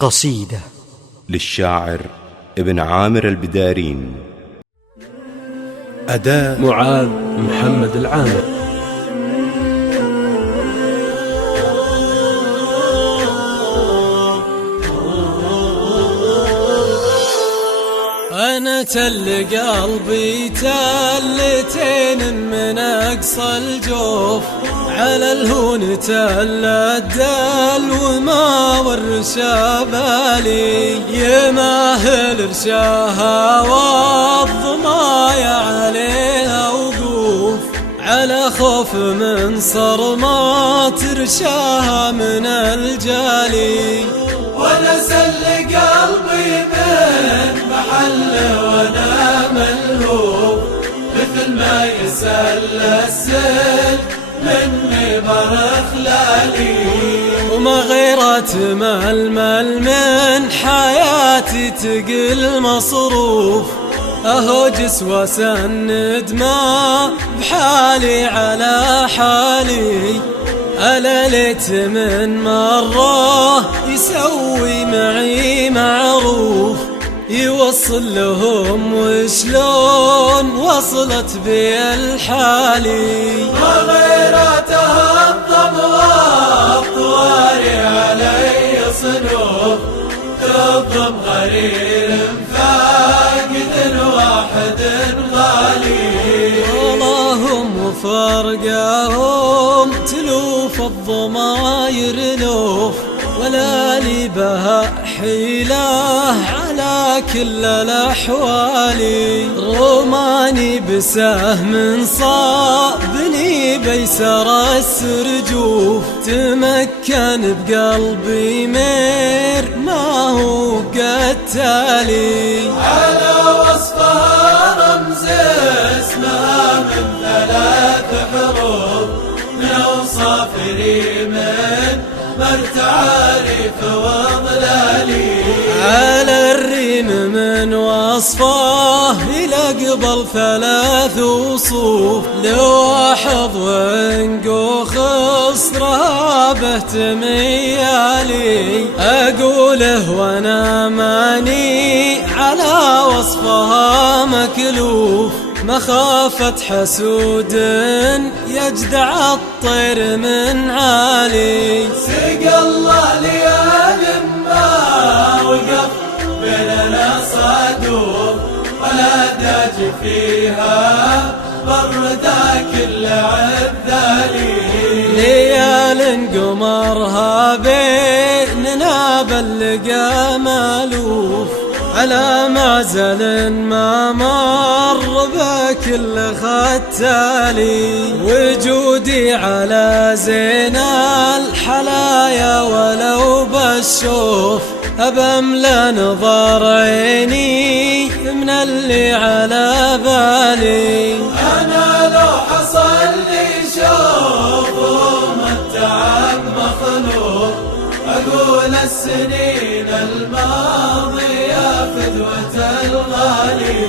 قصيدة للشاعر ابن عامر البدارين. أداء معاذ محمد العامر. أنا تل قلبي تلتين من أقصى الجوف، على الهون تل الدل وما والرشا بالي، يماهل رشاها والضمايا عليها وقوف، على خوف من صرمات رشاها من الجالي. وانا سل قلبي من محل وانا ملهوف، مثل ما يسل السل من مبر خلالي. وما غيرت ململ من حياتي تقل مصروف، اهو جسوى سند ما بحالي على حالي. ألا ليت من مرة يسوي معي معروف، يوصل لهم وشلون وصلت بي الحالي. ما غيرتها الضم والطواري علي صنوف، تضم غرير فاقد واحد غالي. اللهم فرقهم تلوف الضماير لوف، ولا لي بها حيلة على كل الأحوال. رماني بسهم صابني بيسر السرجوف، تمكن بقلبي مير ما هو قتالي. على وصفها رمز اسمها من 3 حروف، من أوصاف ريمن مرتعارف وضلالي. على الريم من وصفه إلى قبل 3 وصوف، لواحظ وانقو خصرها به تميالي. أقوله وانا ماني على وصفها مكلوف، مخافة حسود يجدع الطير من عالي. سقى الله ليال ما وقف بيننا صادوف، ولا داج فيها بر ذاك العذالي. ليال قمرها بيننا بلقى مالوف، على معزل ما مر بكل ختالي. وجودي على زين الحلايا ولو بالشوف، أبملى نظر عيني من اللي على بالي. أنا لو حصل لي شوف ومتعب مخلوق، أقول السنين الماضية فدوة الغالي.